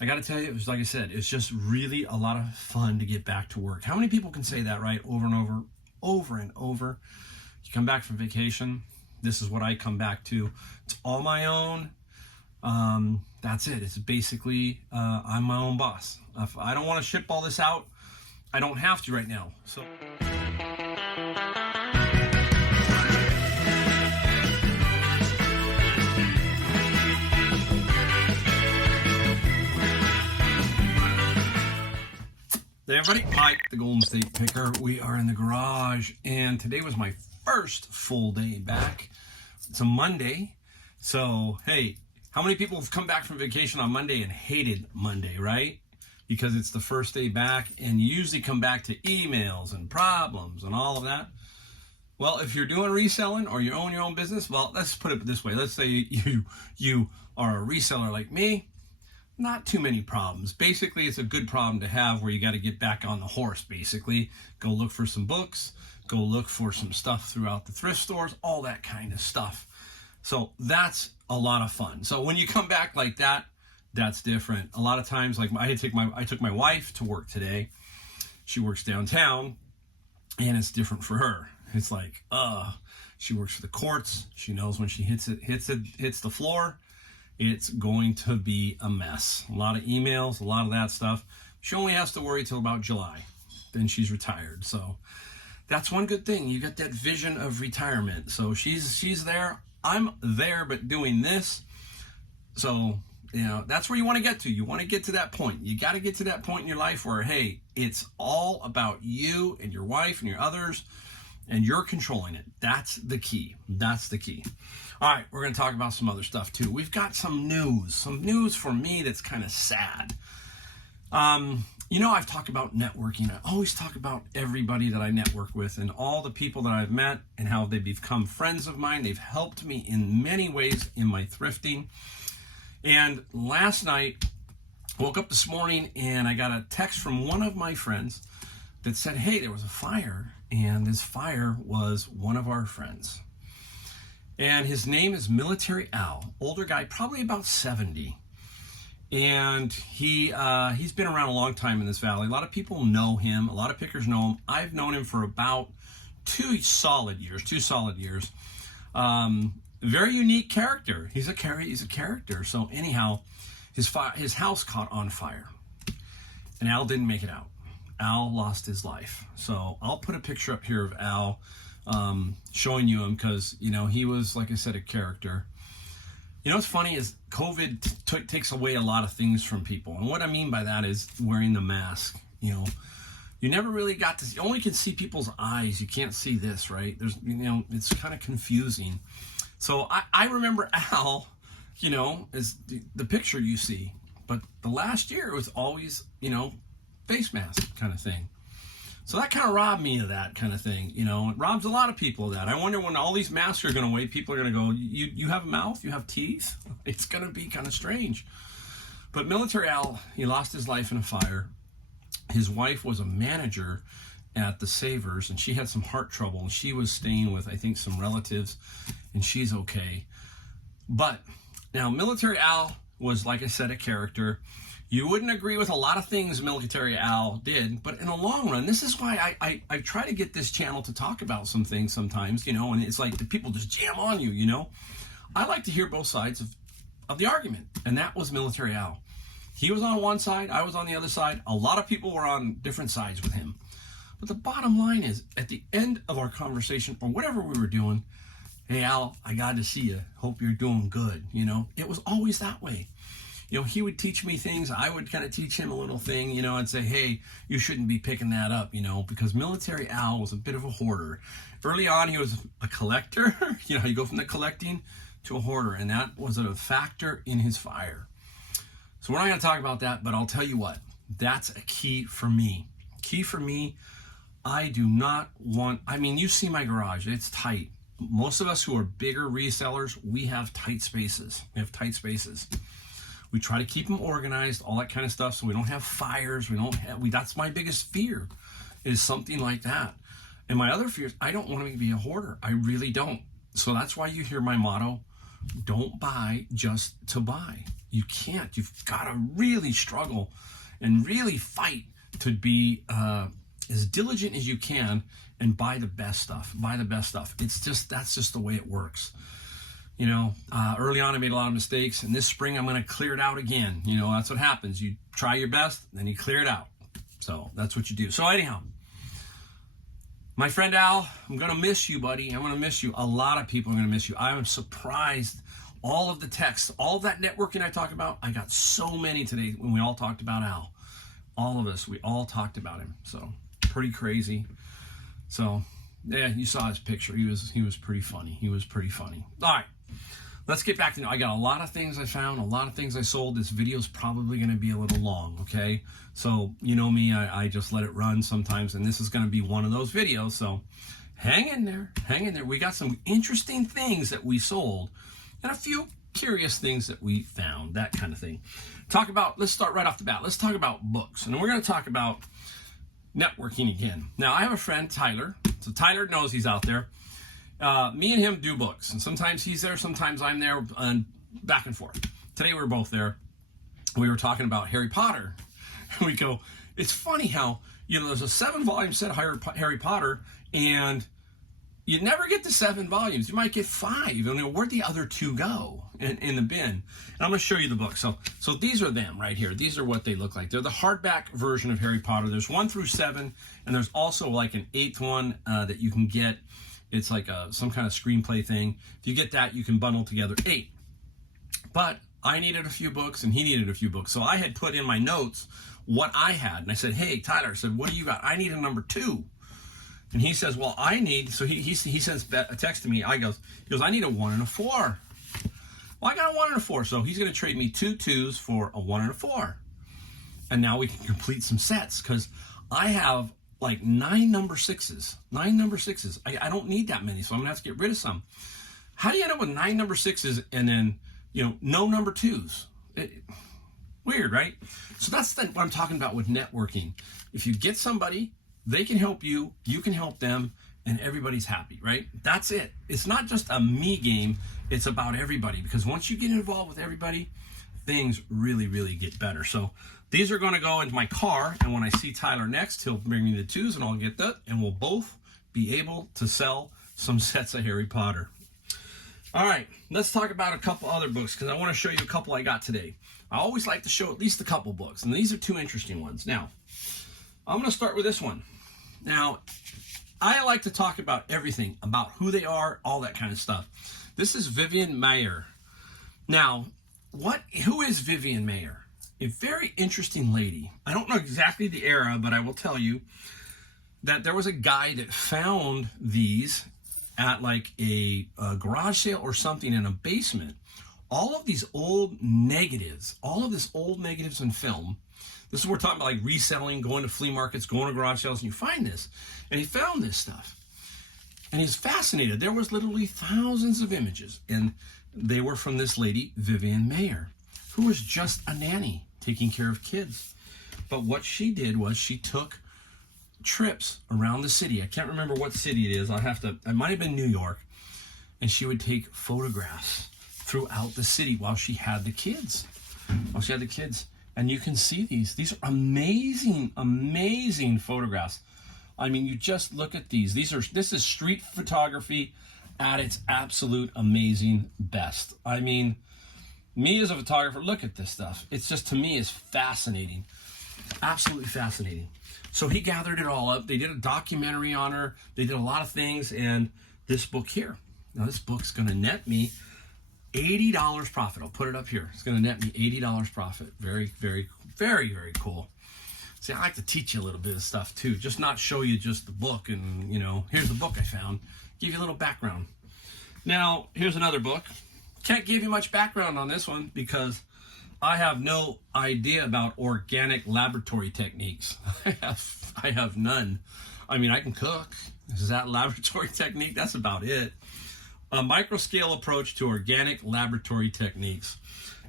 I got to tell you, it was like I said, it's just really a lot of fun to get back to work. How many people can say that, right? Over and over, over and over. You come back from vacation, this is what I come back to. It's all my own. That's it. It's basically, I'm my own boss. If I don't want to ship all this out, I don't have to right now. So. Hey everybody, Mike, the Golden State Picker. We are in the garage, and today was my first full day back. It's a Monday, so hey, how many people have come back from vacation on Monday and hated Monday, right? Because it's the first day back, and you usually come back to emails and problems and all of that. Well, if you're doing reselling or you own your own business, well, let's put it this way. Let's say you are a reseller like me. Not too many problems. Basically, it's a good problem to have where you got to get back on the horse, basically. Go look for some books, go look for some stuff throughout the thrift stores, all that kind of stuff. So that's a lot of fun. So when you come back like that, that's different. A lot of times, like I took my wife to work today. She works downtown, and it's different for her. It's like, she works for the courts. She knows when she hits the floor, it's going to be a mess. A lot of emails, a lot of that stuff. She only has to worry till about July. Then she's retired. So that's one good thing. You got that vision of retirement. So she's there. I'm there, but doing this. So, you know, that's where you want to get to. You want to get to that point. You got to get to that point in your life where, hey, it's all about you and your wife and your others, and you're controlling it. That's the key. That's the key. All right, we're going to talk about some other stuff too. We've got some news for me that's kind of sad. You know, I've talked about networking. I always talk about everybody that I network with and all the people that I've met and how they've become friends of mine. They've helped me in many ways in my thrifting. And last night, woke up this morning and I got a text from one of my friends that said, hey, there was a fire, and this fire was one of our friends. And his name is Military Al, older guy, probably about 70. And he's been around a long time in this valley. A lot of people know him. A lot of pickers know him. I've known him for about 2 solid years. Very unique character. He's a character. So anyhow, his house caught on fire. And Al didn't make it out. Al lost his life. So I'll put a picture up here of Al, showing you him because, you know, he was, like I said, a character. You know what's funny is COVID takes away a lot of things from people. And what I mean by that is wearing the mask. You know, you never really got to, you only can see people's eyes. You can't see this, right? You know, it's kind of confusing. So I remember Al, you know, as the picture you see. But the last year it was always, you know, face mask kind of thing. So that kind of robbed me of that kind of thing. You know, it robs a lot of people of that. I wonder when all these masks are going away, people are going to go, you have a mouth? You have teeth? It's going to be kind of strange. But Military Al, he lost his life in a fire. His wife was a manager at the Savers, and she had some heart trouble, and she was staying with, I think, some relatives, and she's okay. But now Military Al was, like I said, a character. You wouldn't agree with a lot of things Military Al did, but in the long run, this is why I try to get this channel to talk about some things sometimes, you know, and it's like the people just jam on you, you know. I like to hear both sides of the argument, and that was Military Al. He was on one side, I was on the other side. A lot of people were on different sides with him. But the bottom line is, at the end of our conversation, or whatever we were doing, hey, Al, I got to see you. Hope you're doing good, you know. It was always that way. You know, he would teach me things. I would kind of teach him a little thing, you know. I'd say, hey, you shouldn't be picking that up, you know, because Military Al was a bit of a hoarder. Early on, he was a collector. You know, you go from the collecting to a hoarder, and that was a factor in his fire. So we're not going to talk about that, but I'll tell you what, that's a key for me. Key for me, I do not want, I mean, you see my garage, it's tight. Most of us who are bigger resellers, we have tight spaces. We try to keep them organized, all that kind of stuff, so we don't have fires. That's my biggest fear, is something like that. And my other fear is I don't want to be a hoarder. I really don't. So that's why you hear my motto, don't buy just to buy. You can't. You've got to really struggle and really fight to be as diligent as you can and buy the best stuff. Buy the best stuff. That's just the way it works. You know, early on I made a lot of mistakes, and this spring I'm going to clear it out again. You know, that's what happens. You try your best, then you clear it out. So that's what you do. So anyhow, my friend Al, I'm going to miss you, buddy. I'm going to miss you. A lot of people are going to miss you. I am surprised. All of the texts, all of that networking I talk about, I got so many today when we all talked about Al. All of us, we all talked about him. So pretty crazy. So yeah, you saw his picture. He was pretty funny. He was pretty funny. All right. Let's get back to I got a lot of things I found, a lot of things I sold. This video's probably going to be a little long, okay? So, you know me, I just let it run sometimes, and this is going to be one of those videos, so hang in there, hang in there. We got some interesting things that we sold, and a few curious things that we found, that kind of thing. Let's start right off the bat. Let's talk about books, and we're going to talk about networking again. Now, I have a friend, Tyler, so Tyler knows he's out there. Me and him do books, and sometimes he's there, sometimes I'm there, and back and forth. Today we were both there. We were talking about Harry Potter. We go, it's funny how, you know, there's a 7-volume set of Harry Potter, and you never get the 7 volumes. You might get 5. You know, where'd the other 2 go in the bin? And I'm going to show you the book. So these are them right here. These are what they look like. They're the hardback version of Harry Potter. There's 1 through 7, and there's also like an 8th one that you can get. It's like some kind of screenplay thing. If you get that, you can bundle together 8. But I needed a few books, and he needed a few books. So I had put in my notes what I had. And I said, hey, Tyler, I said, what do you got? I need a number 2. And he says, well, I need, so he sends a text to me. He goes, I need a 1 and a 4. Well, I got a 1 and a 4. So he's going to trade me 2 2s for a 1 and a 4. And now we can complete some sets, because I have like 9 number 6s. 9 number 6s. I don't need that many, so I'm gonna have to get rid of some. How do you end up with 9 number 6s and then, you know, no number 2s? Weird, right? So that's what I'm talking about with networking. If you get somebody, they can help you, you can help them, and everybody's happy, right? That's it. It's not just a me game, it's about everybody, because once you get involved with everybody, things really, really get better. So these are going to go into my car, and when I see Tyler next, he'll bring me the 2s, and I'll get that, and we'll both be able to sell some sets of Harry Potter. All right, let's talk about a couple other books, because I want to show you a couple I got today. I always like to show at least a couple books, and these are 2 interesting ones. Now, I'm going to start with this one. Now, I like to talk about everything, about who they are, all that kind of stuff. This is Vivian Mayer. Now, who is Vivian Mayer? A very interesting lady. I don't know exactly the era, but I will tell you that there was a guy that found these at like a garage sale or something in a basement. All of these old negatives, all of this old negatives in film. This is what we're talking about, like reselling, going to flea markets, going to garage sales, and you find this. And he found this stuff. And he's fascinated. There was literally thousands of images, and they were from this lady, Vivian Mayer, who was just a nanny taking care of kids. But what she did was she took trips around the city. I can't remember what city it is. It might have been New York. And she would take photographs throughout the city while she had the kids. And you can see these. These are amazing, amazing photographs. I mean, you just look at these. This is street photography at its absolute amazing best. I mean, me as a photographer, look at this stuff. It's just, to me, is fascinating. Absolutely fascinating. So he gathered it all up. They did a documentary on her. They did a lot of things. And this book here. Now, this book's going to net me $80 profit. I'll put it up here. It's going to net me $80 profit. Very, very, very, very cool. See, I like to teach you a little bit of stuff too. Just not show you just the book and, you know, here's the book I found. Give you a little background. Now, here's another book. Can't give you much background on this one because I have no idea about organic laboratory techniques. I have none. I mean, I can cook. Is that laboratory technique? That's about it. A microscale approach to organic laboratory techniques.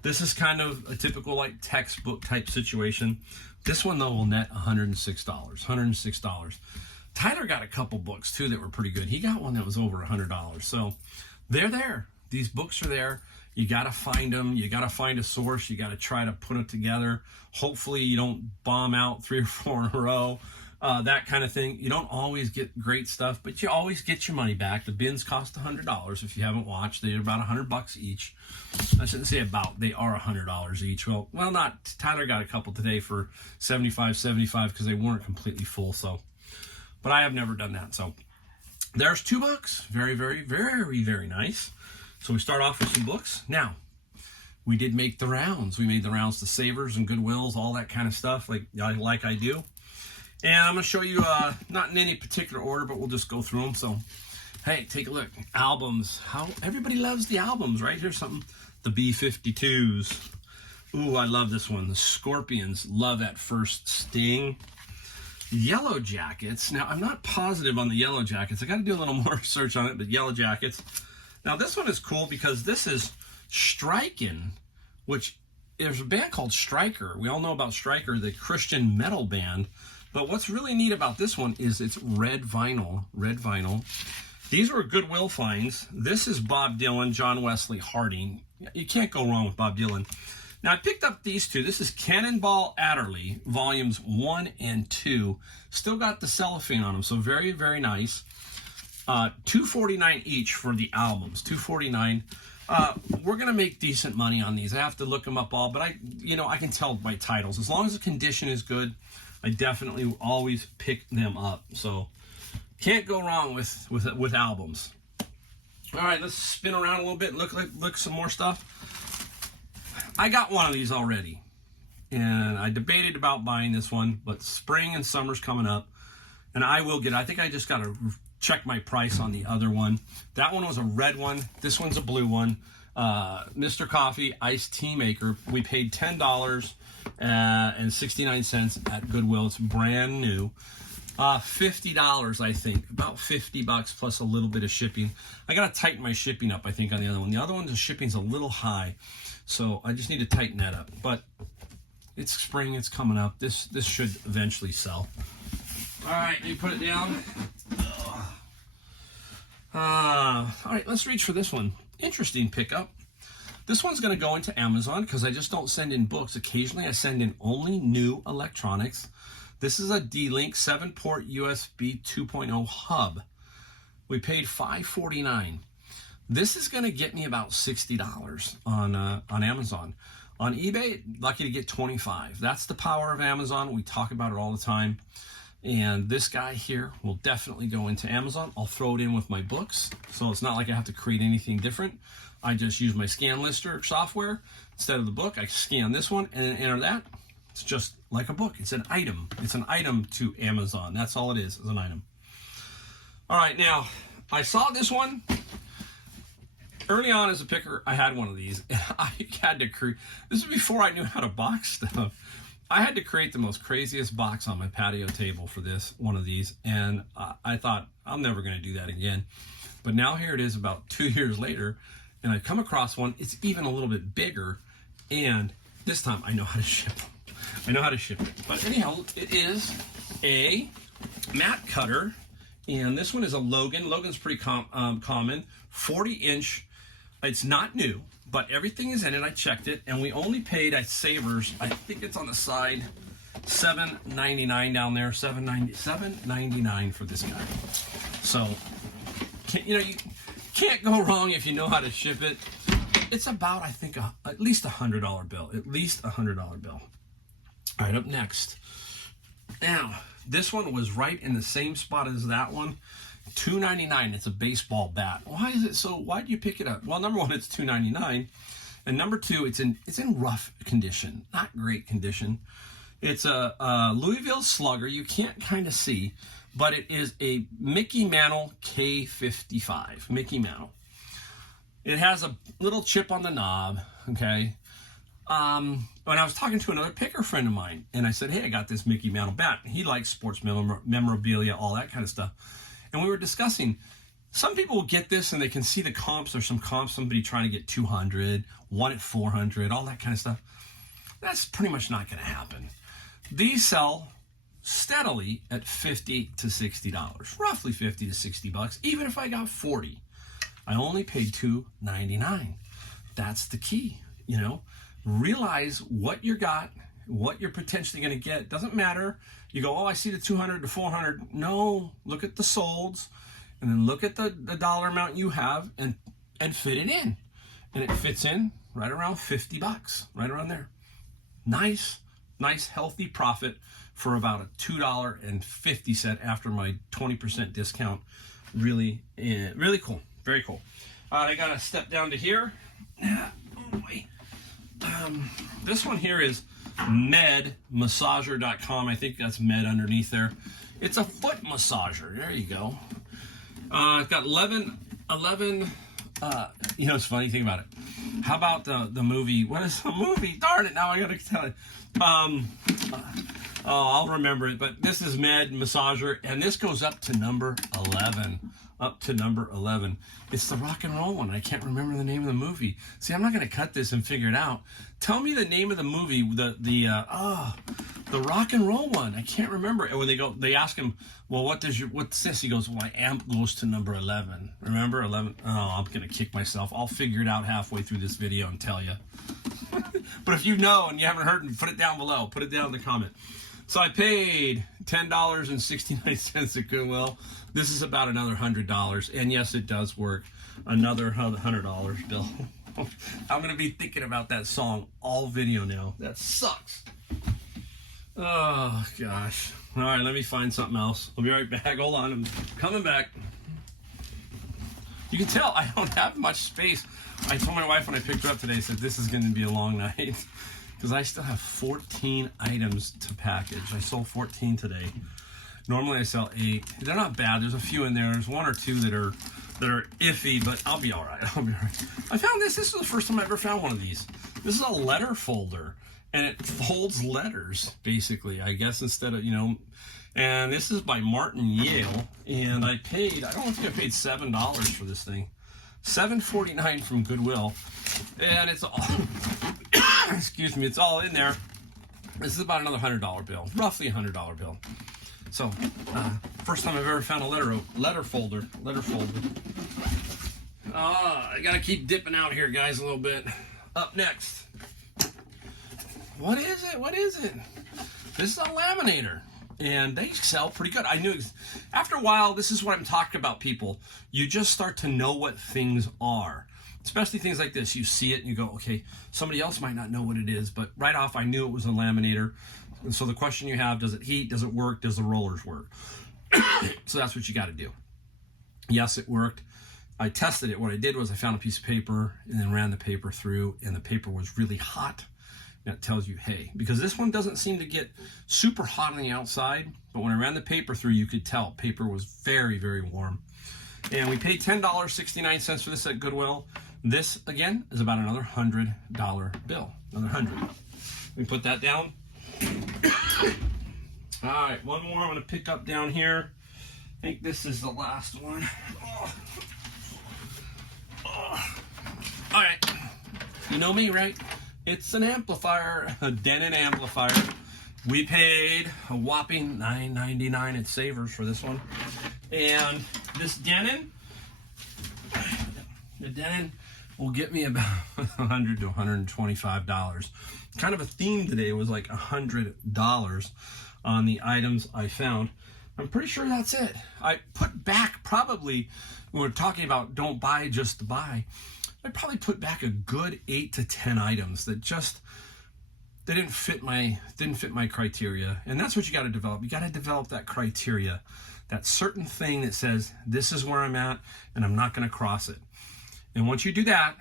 This is kind of a typical like textbook type situation. This one though will net $106. $106. Tyler got a couple books too that were pretty good. He got one that was over $100. So they're there. These books are there. You got to find them. You got to find a source. You got to try to put it together. Hopefully you don't bomb out 3 or 4 in a row. That kind of thing. You don't always get great stuff, but you always get your money back. The bins cost $100. If you haven't watched, they're about $100 each. I shouldn't say about, they are $100 each. Well, not, Tyler got a couple today for $75 because they weren't completely full. So, but I have never done that. So there's 2 books. Very, very, very, very nice. So we start off with some books. Now, we did make the rounds. We made the rounds to Savers and Goodwills, all that kind of stuff like I do. And I'm going to show you, not in any particular order, but we'll just go through them. So, hey, take a look. Albums. How everybody loves the albums, right? Here's something. The B-52s. Ooh, I love this one. The Scorpions. Love that first Sting. Yellow Jackets. Now, I'm not positive on the Yellow Jackets. I got to do a little more research on it, but Yellow Jackets. Now, this one is cool because this is Strikin', which there's a band called Stryker. We all know about Stryker, the Christian metal band. But what's really neat about this one is it's red vinyl. Red vinyl. These were Goodwill finds. This is Bob Dylan, John Wesley Harding. You can't go wrong with Bob Dylan. Now, I picked up these 2. This is Cannonball Adderley, volumes 1 and 2. Still got the cellophane on them, so very, very nice. $2.49 each for the albums. $2.49. We're gonna make decent money on these. I have to look them up all, but I can tell by titles. As long as the condition is good, I definitely always pick them up. So can't go wrong with albums. All right, let's spin around a little bit. Look some more stuff. I got one of these already, and I debated about buying this one, but spring and summer's coming up, and I will get it. I think I just got to check my price on the other one. That one was a red one. This one's a blue one. Mr. Coffee Iced Tea Maker. We paid $10.69 at Goodwill. It's brand new. $50, I think. About $50 plus a little bit of shipping. I got to tighten my shipping up, I think, on the other one. The other one, the shipping's a little high. So I just need to tighten that up. But it's spring. It's coming up. This should eventually sell. All right, you put it down. All right, let's reach for this one. Interesting pickup. This one's going to go into Amazon because I just don't send in books. Occasionally, I send in only new electronics. This is a D-Link 7-port USB 2.0 hub. We paid $5.49. This is going to get me about $60 on Amazon. On eBay, lucky to get $25. That's the power of Amazon. We talk about it all the time. And this guy here will definitely go into Amazon. I'll throw it in with my books. So it's not like I have to create anything different. I just use my scan lister software. Instead of the book, I scan this one and enter that. It's just like a book. It's an item. It's an item to Amazon. That's all it is an item. All right, now, I saw this one. Early on as a picker, I had one of these. And I had to create, this was before I knew how to box stuff. I had to create the most craziest box on my patio table for one of these. And I thought, I'm never going to do that again. But now here it is about 2 years later. And I come across one. It's even a little bit bigger. And this time I know how to ship them. I know how to ship it. But anyhow, it is a mat cutter. And this one is a Logan. Logan's pretty common. 40-inch. It's not new, but everything is in it. I checked it, and we only paid at Savers, I think it's on the side, $7.99 down there, $7.99 for this guy. So, you can't go wrong if you know how to ship it. It's about, I think, at least $100 bill. At least $100 bill. All right, up next. Now, this one was right in the same spot as that one. $2.99. It's a baseball bat. Why is it so? Why do you pick it up? Well, number one, it's $2.99, and number two, it's in rough condition, not great condition. It's a Louisville Slugger. You can't kind of see, but it is a Mickey Mantle K55. Mickey Mantle. It has a little chip on the knob. Okay. When I was talking to another picker friend of mine, and I said, "Hey, I got this Mickey Mantle bat." He likes sports memorabilia, all that kind of stuff. And we were discussing, some people will get this and they can see the comps. There's some comps, somebody trying to get 200, one at 400, all that kind of stuff. That's pretty much not going to happen. These sell steadily at $50 to $60, roughly $50 to $60, even if I got 40. I only paid $2.99. That's the key, realize what you got, what you're potentially going to get. Doesn't matter. You go, oh, I see the 200 to 400. No, look at the solds, and then look at the dollar amount you have and fit it in. And it fits in right around $50, right around there. Nice, healthy profit for about a $2.50 after my 20% discount. Really cool. Very cool. I got to step down to here. Oh boy. This one here is medmassager.com. I think that's med underneath there. It's a foot massager. There you go. It's got 11 it's funny thing about it. How about the movie? What is the movie? Darn it, now I gotta tell it. I'll remember it, but this is Med Massager, and this goes up to number 11. Up to number 11. It's the rock and roll one. I can't remember the name of the movie. See, I'm not gonna cut this and figure it out. Tell me the name of the movie, the rock and roll one. I can't remember. And when they ask him, well, what's this? He goes, well, my amp goes to number 11. Remember 11? Oh, I'm gonna kick myself. I'll figure it out halfway through this video and tell you. But if you know and you haven't heard, put it down below. Put it down in the comment. So I paid $10.69 at Goodwill. This is about another $100, and yes, it does work. Another $100 bill. I'm gonna be thinking about that song all video now. That sucks. Oh gosh. All right, let me find something else. I'll be right back. Hold on, I'm coming back. You can tell I don't have much space. I told my wife when I picked her up today, I said this is going to be a long night because I still have 14 items to package. I sold 14 today. Normally I sell 8. They're not bad. There's a few in there. There's 1 or 2 that are iffy, but I'll be all right. I'll be all right. I found this. This is the first time I ever found one of these. This is a letter folder, and it folds letters basically. I guess instead of and this is by Martin Yale, and I think I paid $7 for this thing. $7.49 from Goodwill, and it's all excuse me, it's all in there. This is about another $100 bill, roughly a $100 bill. So first time I've ever found a letter folder. I gotta keep dipping out here, guys, a little bit. Up next, what is it? This is a laminator. And they sell pretty good. I knew after a while, this is what I'm talking about, people. You just start to know what things are, especially things like this. You see it and you go, okay, somebody else might not know what it is, but right off, I knew it was a laminator. And so the question you have, does it heat? Does it work? Does the rollers work? So that's what you got to do. Yes, it worked. I tested it. What I did was I found a piece of paper and then ran the paper through, and the paper was really hot. That tells you, hey, because this one doesn't seem to get super hot on the outside, but when I ran the paper through, you could tell paper was very, very warm. And we paid $10.69 for this at Goodwill. This, again, is about another $100 bill. Another 100. Let me put that down. All right, one more I'm going to pick up down here. I think this is the last one. All right. You know me, right? It's an amplifier, a Denon amplifier. We paid a whopping $9.99 at Savers for this one. And this Denon, the Denon will get me about $100 to $125. Kind of a theme today was like $100 on the items I found. I'm pretty sure that's it. I put back probably, when we're talking about don't buy just to buy, I probably put back a good 8 to 10 items that they didn't fit my criteria. And that's what you got to develop. You got to develop that criteria, that certain thing that says this is where I'm at and I'm not going to cross it. And once you do that,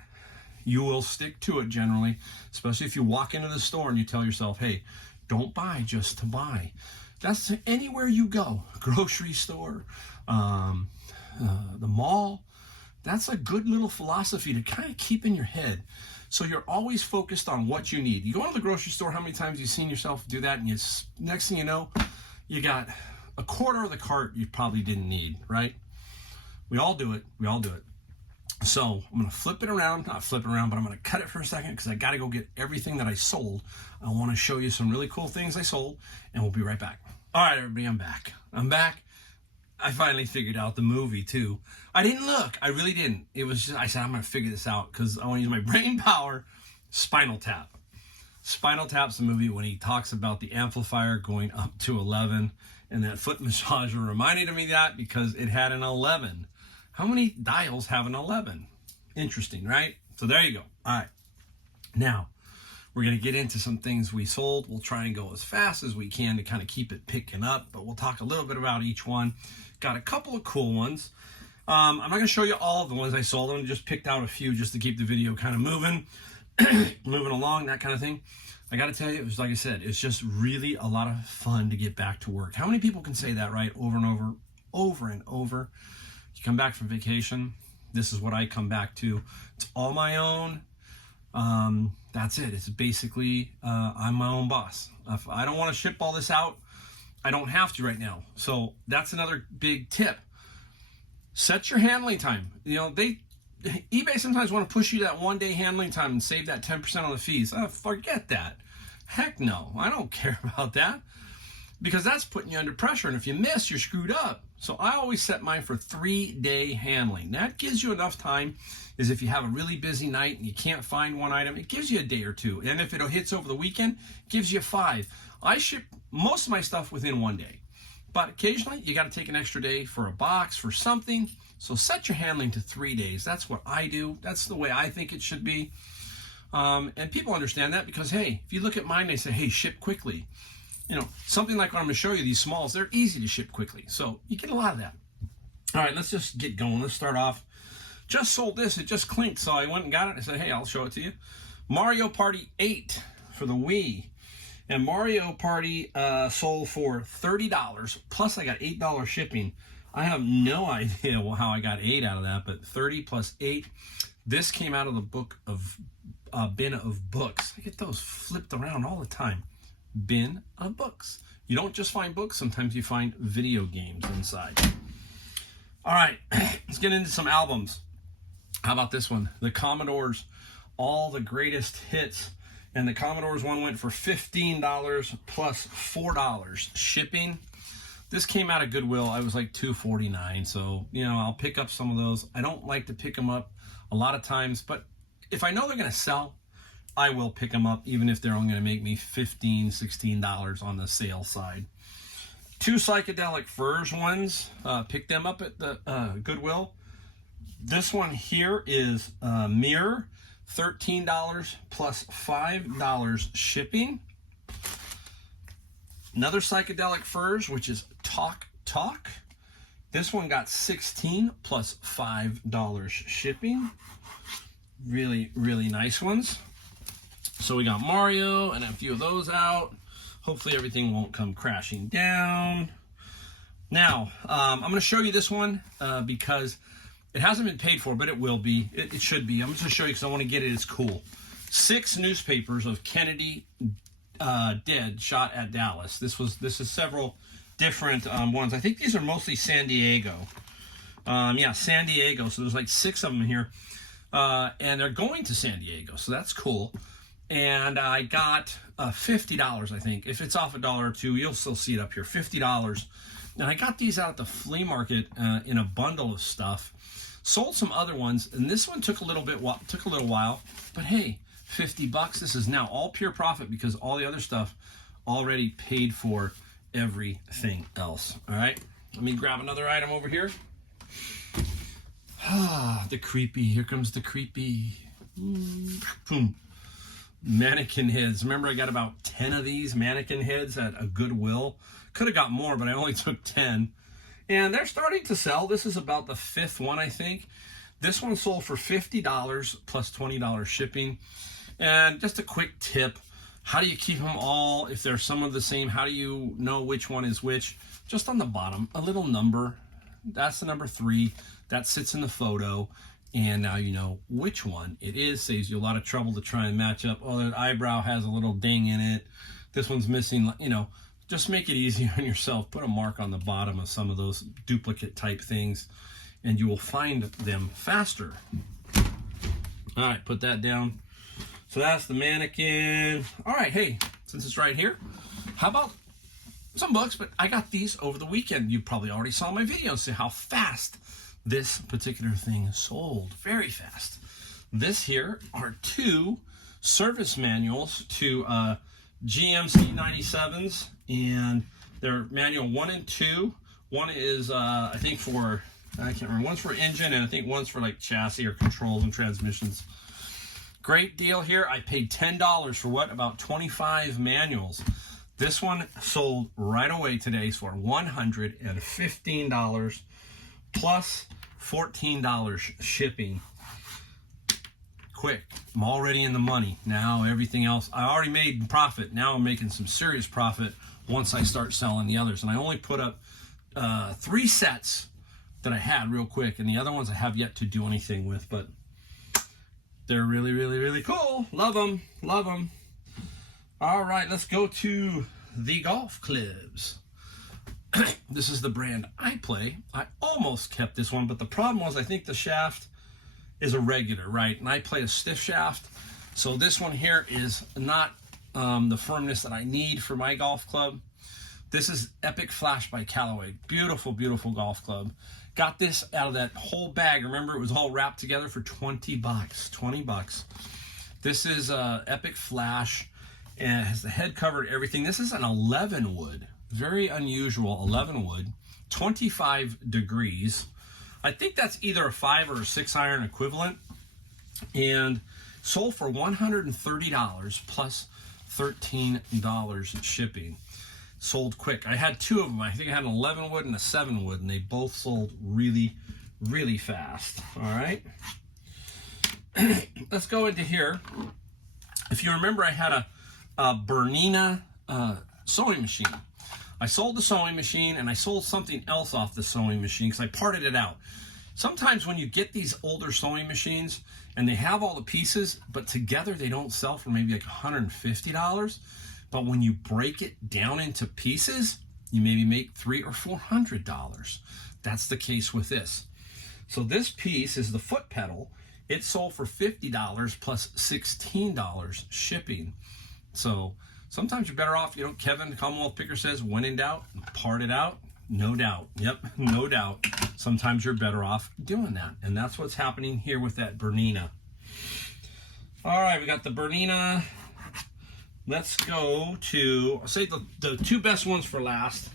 you will stick to it generally, especially if you walk into the store and you tell yourself, hey, don't buy just to buy. That's anywhere you go, grocery store, the mall. That's a good little philosophy to kind of keep in your head. So you're always focused on what you need. You go into the grocery store, how many times have you seen yourself do that? And next thing you know, you got a quarter of the cart you probably didn't need, right? We all do it. So I'm going to flip it around, not flip it around, but I'm going to cut it for a second because I got to go get everything that I sold. I want to show you some really cool things I sold, and we'll be right back. All right, everybody, I'm back. I finally figured out the movie too. I didn't look. I really didn't. It was just, I said, I'm going to figure this out because I want to use my brain power. Spinal Tap. Spinal Tap's the movie when he talks about the amplifier going up to 11. And that foot massager reminded me of that because it had an 11. How many dials have an 11? Interesting, right? So there you go. All right. Now, we're going to get into some things we sold. We'll try and go as fast as we can to kind of keep it picking up, but we'll talk a little bit about each one. Got a couple of cool ones. I'm not going to show you all of the ones I sold. I just picked out a few just to keep the video kind of moving, moving along, that kind of thing. I got to tell you, it was like I said, it's just really a lot of fun to get back to work. How many people can say that, right? Over and over, over and over. You come back from vacation. This is what I come back to. It's all my own. That's it. It's basically, I'm my own boss. If I don't want to ship all this out, I don't have to right now. So that's another big tip. Set your handling time. You know, eBay sometimes want to push you that 1 day handling time and save that 10% on the fees. Forget that. Heck no. I don't care about that because that's putting you under pressure. And if you miss, you're screwed up. So I always set mine for 3 day handling. That gives you enough time. Is if you have a really busy night and you can't find one item, it gives you a day or two. And if it hits over the weekend, it gives you 5. I ship most of my stuff within 1 day. But occasionally, you got to take an extra day for a box, for something. So set your handling to 3 days. That's what I do. That's the way I think it should be. And people understand that because, hey, if you look at mine, they say, hey, ship quickly. You know, something like what I'm going to show you, these smalls, they're easy to ship quickly. So you get a lot of that. All right, let's just get going. Let's start off. Just sold this. It just clinked, so I went and got it. I said, hey, I'll show it to you. Mario Party 8 for the Wii. And Mario Party sold for $30, plus I got $8 shipping. I have no idea how I got 8 out of that, but 30 plus 8. This came out of the book of bin of books. I get those flipped around all the time. Bin of books. You don't just find books, sometimes you find video games inside. All right, let's get into some albums. How about this one? The Commodores, all the greatest hits. And the Commodores one went for $15 plus $4 shipping. This came out of Goodwill. I was like $2.49. So, you know, I'll pick up some of those. I don't like to pick them up a lot of times, but if I know they're going to sell, I will pick them up, even if they're only going to make me $15, $16 on the sale side. 2 Psychedelic Furs ones. Pick them up at the Goodwill. This one here is Mirror. $13 plus $5 shipping. Another Psychedelic Furs, which is Talk. This one got $16 plus $5 shipping. Really, really nice ones. So we got Mario and a few of those out. Hopefully everything won't come crashing down. Now, I'm going to show you this one because it hasn't been paid for, but it will be. It should be. I'm just going to show you because I want to get it. It's cool. 6 newspapers of Kennedy dead, shot at Dallas. This is several different ones. I think these are mostly San Diego. Yeah, San Diego. So there's like 6 of them here. And they're going to San Diego, so that's cool. And I got $50, I think. If it's off $1 or $2, you'll still see it up here. $50. And I got these out at the flea market in a bundle of stuff. Sold some other ones, and this one took a little while. But hey, $50. This is now all pure profit because all the other stuff already paid for everything else. All right, let me grab another item over here. The creepy. Here comes the creepy. Boom. Mannequin heads. Remember, I got about 10 of these mannequin heads at a Goodwill. Could have got more, but I only took 10. And they're starting to sell. This is about the 5th one, I think. This one sold for $50 plus $20 shipping. And just a quick tip. How do you keep them all? If they're some of the same, how do you know which one is which? Just on the bottom, a little number. That's the number 3. That sits in the photo. And now you know which one it is. Saves you a lot of trouble to try and match up. Oh, that eyebrow has a little ding in it. This one's missing, you know. Just make it easier on yourself. Put a mark on the bottom of some of those duplicate type things, and you will find them faster. All right, put that down. So that's the mannequin. All right, hey, since it's right here, how about some books, but I got these over the weekend. You probably already saw my video, see how fast this particular thing sold. Very fast. This here are 2 service manuals to GMC 97s, and they're manual 1 and 2. One is I think for, I can't remember, one's for engine, and I think one's for like chassis or controls and transmissions. Great deal here. I paid $10 for what, about 25 manuals. This one sold right away today for $115 plus $14 shipping. Quick. I'm already in the money. Now everything else, I already made profit. Now I'm making some serious profit once I start selling the others. And I only put up 3 sets that I had real quick, and the other ones I have yet to do anything with, but they're really, really, really cool. Love them. Love them. All right, let's go to the golf clubs. This is the brand I play. I almost kept this one, but the problem was I think the shaft is a regular, right? And I play a stiff shaft. So this one here is not the firmness that I need for my golf club. This is Epic Flash by Callaway. Beautiful, beautiful golf club. Got this out of that whole bag. Remember, it was all wrapped together for 20 bucks. 20 bucks. This is Epic Flash, and it has the head cover and everything. This is an 11 wood. Very unusual 11 wood. 25 degrees. I think that's either a 5 or a 6 iron equivalent. And sold for $130 plus $13 shipping. Sold quick. I had 2 of them. I think I had an 11 wood and a 7 wood, and they both sold really, really fast. All right. Let's go into here. If you remember, I had a Bernina sewing machine. I sold the sewing machine, and I sold something else off the sewing machine because I parted it out. Sometimes when you get these older sewing machines and they have all the pieces, but together they don't sell for maybe like $150. But when you break it down into pieces, you maybe make $300 or $400. That's the case with this. So this piece is the foot pedal. It sold for $50 plus $16 shipping. So sometimes you're better off, Kevin, the Commonwealth Picker says, when in doubt, part it out. No doubt. Yep, no doubt. Sometimes you're better off doing that. And that's what's happening here with that Bernina. All right, we got the Bernina. Let's go to, I'll say the 2 best ones for last.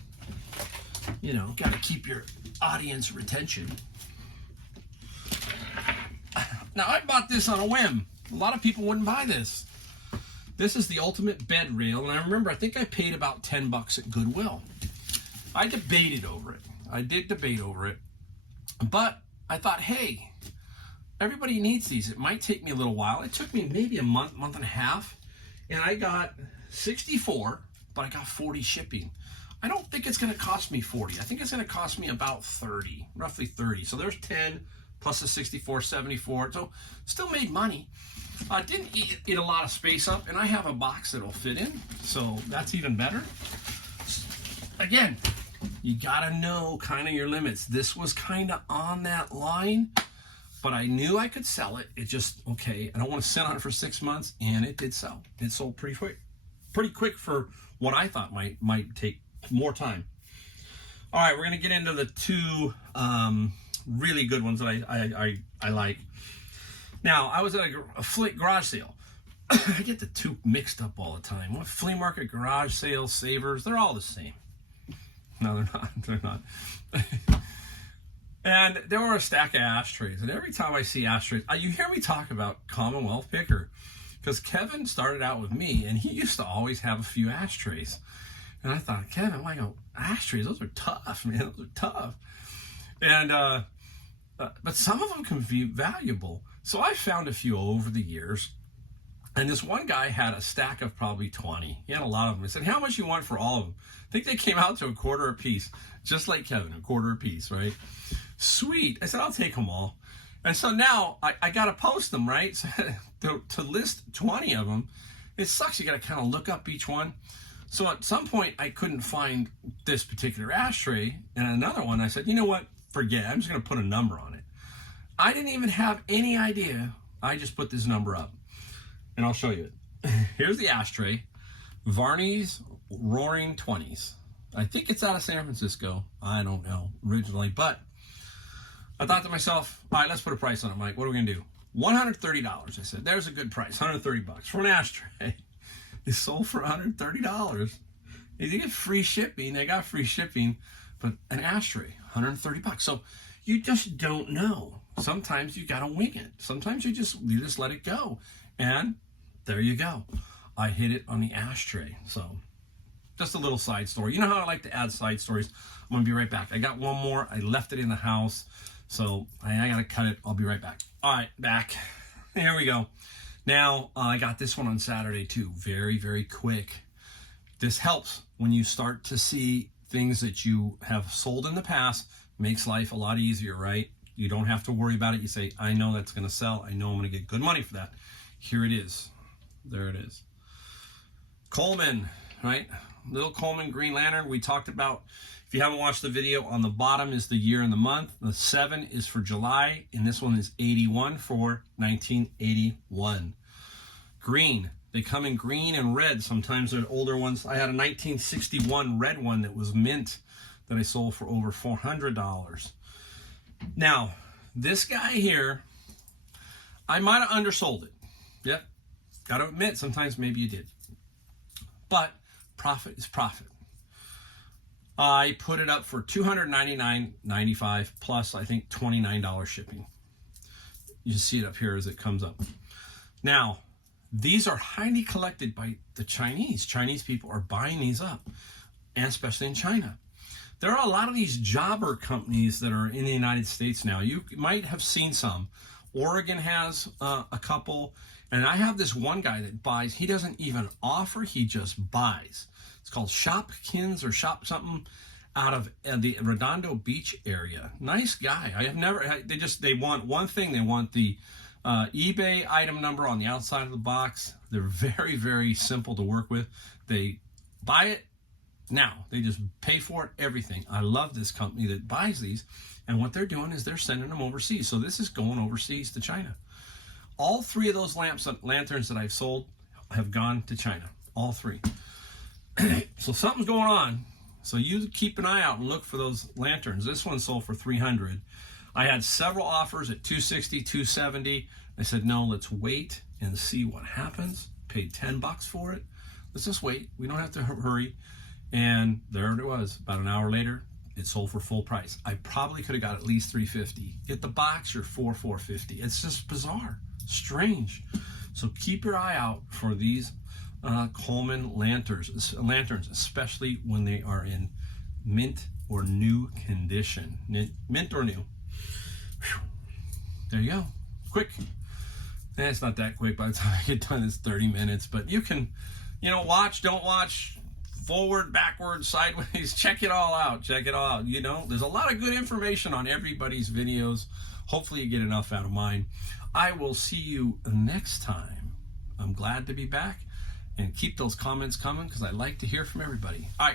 Got to keep your audience retention. Now, I bought this on a whim. A lot of people wouldn't buy this. This is the ultimate bed rail, and I remember, I think I paid about 10 bucks at Goodwill. I debated over it. I did debate over it. But I thought, hey, everybody needs these. It might take me a little while. It took me maybe a month, month and a half. And I got 64, but I got 40 shipping. I don't think it's going to cost me 40. I think it's going to cost me about 30, roughly 30. So there's 10 plus the 64, 74. So still made money. Didn't eat a lot of space up, and I have a box that'll fit in. So that's even better. Again, you got to know kind of your limits. This was kind of on that line. But I knew I could sell it. It just, okay, I don't want to sit on it for 6 months, and it did sell. It sold pretty quick for what I thought might take more time. All right, we're going to get into the 2 really good ones that I like. Now, I was at a garage sale. I get the 2 mixed up all the time. What flea market, garage sales, savers, they're all the same. No, they're not. They're not. And there were a stack of ashtrays. And every time I see ashtrays, you hear me talk about Commonwealth Picker. Because Kevin started out with me, and he used to always have a few ashtrays. And I thought, Kevin, ashtrays, those are tough, man. Those are tough. And, but some of them can be valuable. So I found a few over the years. And this one guy had a stack of probably 20. He had a lot of them. I said, how much you want for all of them? I think they came out to $0.25 a piece. Just like Kevin, $0.25 a piece, right? Sweet. I said, I'll take them all. And so now I got to post them, right? So to list 20 of them, it sucks. You got to kind of look up each one. So at some point, I couldn't find this particular ashtray. And another one, I said, you know what? Forget it. I'm just going to put a number on it. I didn't even have any idea. I just put this number up. And I'll show you it. Here's the ashtray. Varney's Roaring 20s. I think it's out of San Francisco. I don't know originally, but I thought to myself, all right, let's put a price on it, Mike. What are we gonna do? $130. I said, there's a good price, 130 bucks for an ashtray. It's sold for $130. You get free shipping. They got free shipping, but an ashtray, 130 bucks. So you just don't know. Sometimes you gotta wing it. Sometimes you just let it go, and there you go. I hit it on the ashtray. So just a little side story. You know how I like to add side stories. I'm gonna be right back. I got one more. I left it in the house, so I gotta cut it. I'll be right back. All right, back. Here we go. Now I got this one on Saturday too. Very, very quick. This helps when you start to see things that you have sold in the past. Makes life a lot easier, right? You don't have to worry about it. You say, I know that's gonna sell. I know I'm gonna get good money for that. Here it is. There it is. Coleman, right? Little Coleman Green Lantern. We talked about, if you haven't watched the video, on the bottom is the year and the month. The 7 is for July, and this one is 81 for 1981. Green. They come in green and red. Sometimes they're older ones. I had a 1961 red one that was mint that I sold for over $400. Now, this guy here, I might have undersold it. Yep. Got to admit, sometimes maybe you did. But profit is profit. I put it up for $299.95 plus, I think, $29 shipping. You see it up here as it comes up. Now, these are highly collected by the Chinese. Chinese people are buying these up, and especially in China. There are a lot of these jobber companies that are in the United States now. You might have seen some. Oregon has a couple, and I have this one guy that buys. He doesn't even offer, he just buys. It's called Shopkins or Shop something out of the Redondo Beach area. Nice guy. I have never, they want one thing. They want the eBay item number on the outside of the box. They're very, very simple to work with. They buy it now. They just pay for it, everything. I love this company that buys these. And what they're doing is they're sending them overseas. So this is going overseas to China. All 3 of those lanterns that I've sold have gone to China. All 3. So something's going on. So you keep an eye out and look for those lanterns. This one sold for $300. I had several offers at $260, $270. I said, no, let's wait and see what happens. Paid $10 for it. Let's just wait. We don't have to hurry. And there it was. About an hour later, it sold for full price. I probably could have got at least $350. Get the box, you're $450. It's just bizarre, strange. So keep your eye out for these Coleman lanterns, especially when they are in mint or new condition. Mint or new. Whew. There you go. Quick. It's not that quick. By the time I get done, it's 30 minutes. But you can, watch, don't watch, forward, backwards, sideways. Check it all out. Check it all out. There's a lot of good information on everybody's videos. Hopefully you get enough out of mine. I will see you next time. I'm glad to be back. And keep those comments coming because I like to hear from everybody. All right.